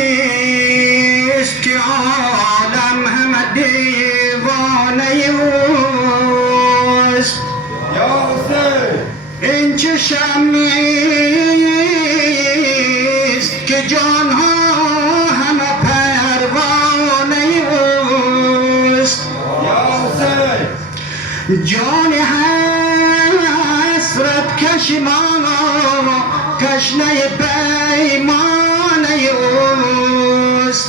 است که عالم همه دیوانه اوست. این چه شمیست که جانها همه پروانه اوست. جان حسرت کش ما تشنه پیمانه اوست.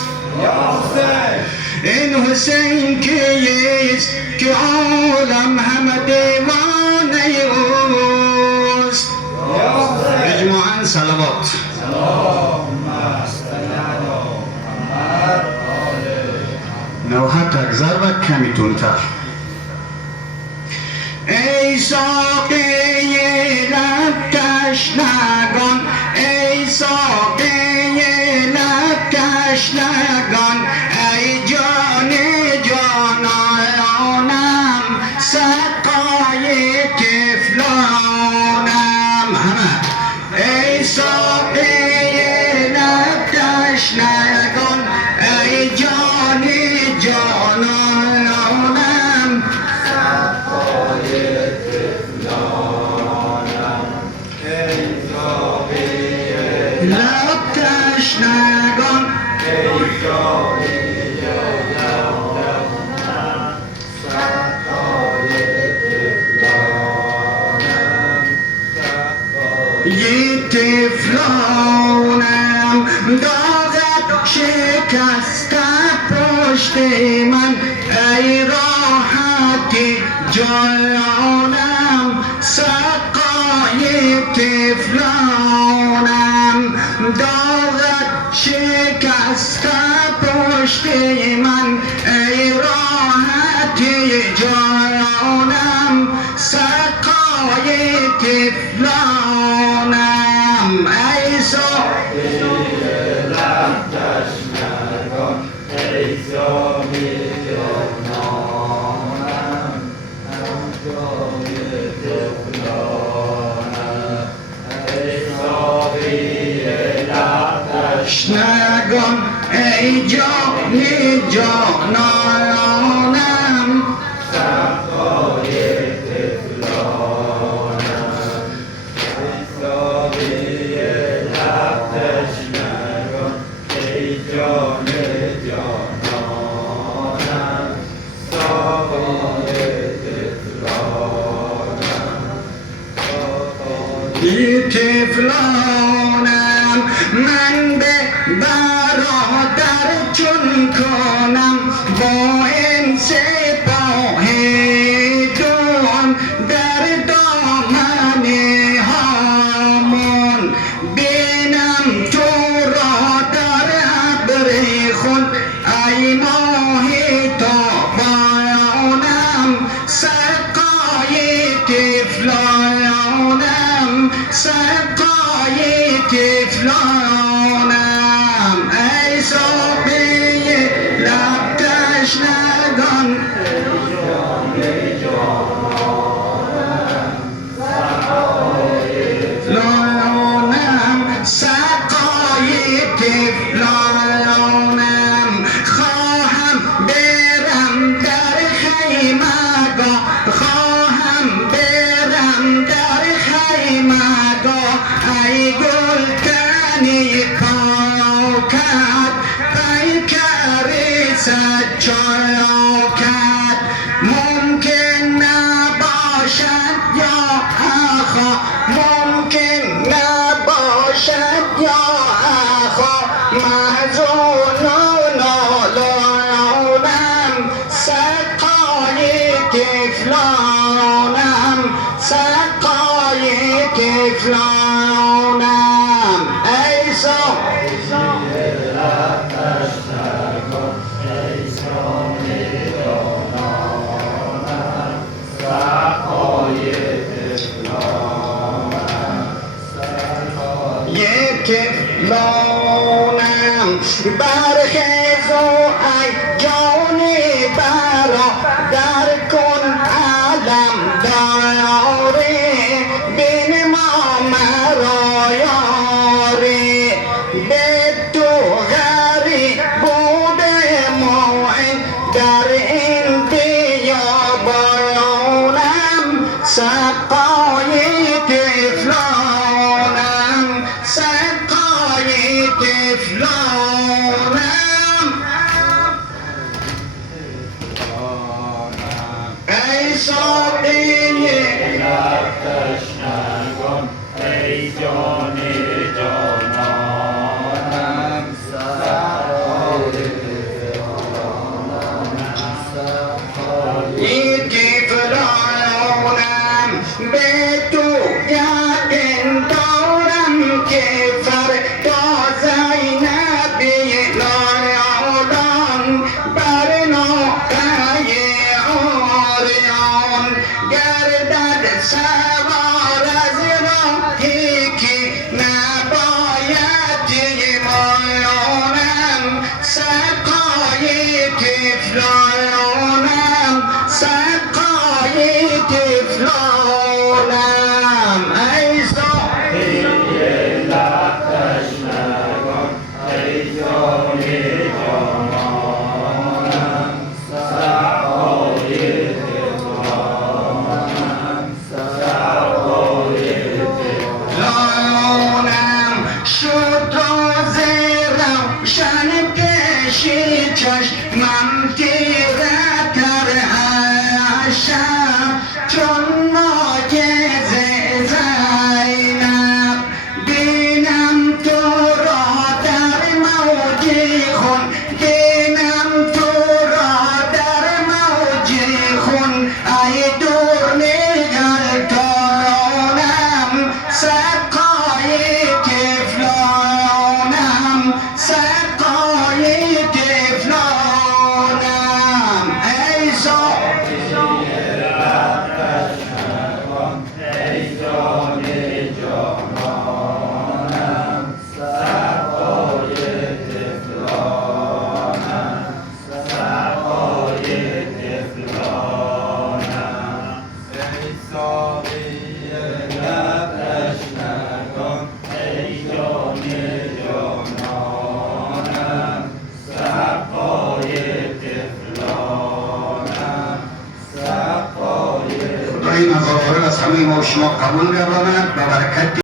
این حسین کیست که عالم همه دیوانه اوست. اجماعاً صلوات. نوحت اگذر و کمی تونتر. ای ساقی لب تشنگان، ای ساقی لب تشنگان، ای جان جانانم، سقای طفلانم. ای ساقی لب تشنگان، ای جان جانانم، سقای لب تشنگان، یه طفلانم داغت شکسته پشت من، ای راحتی جانم، سقای طفلانم داغت شکسته پشت من، ای راحتی جانم، سقای طفلانم. ای ساقی لب تشنگان، ای ساقی جانانم، سقای طفلانم، ای ساقی لب تشنگان، ای جان جانانم، سقای طفلانم. من به برادر چون کنم با این سپاه دون، در دامن هامون بینم تو را در ابر خون، ای ماه تابانم، سقای طفلانم، سقای طفلانم. ای ساقی لب تشنگان، طفلانم، سقای طفلانم. خواهم برم در خیمگاه، خواهم برم در خیمگاه، ای گلتنی پاکت، پیکر سجاکت، ممکن نباشد یا آخا، ممکن نباشد یا آخا، محزون و نالانم، سقای طفلانم، سقای طفلانم. ای ساقی لب تشنگان، ای ساقی جانانم، سقای طفلانم، سقای طفلانم. برخیز و ای جان برادر کن علم داری، بین ما مرا یاری، به تو طفلانم ای ساقی لب تشنه کن ای جان جانانم این طفلانم به تو یقین دارم که فردا زینبی نایادان بر ناقه آریان گردد سوار از راهی که نباید مایانم سقای طفلانم سقای طفلانم ای ساقی لب تشنه کن ای جان جانانم سقای طفلانم سقای لانم شد روز روشن پیشی چشمم تیره تر شب چون معجز زینب بینم تو را در موج خون بینم تو را در موج خون ای دور نگهدارانم سقای طفلانم سقای طفلانم ای ساقی ای جان جانانم سقای طفلانم سقای طفلانم ای ساقی لب تشنه کن ای جان جانانم سقای طفلانم سقای خدای مغافر از همه ما و شما قبول ببرد و برکت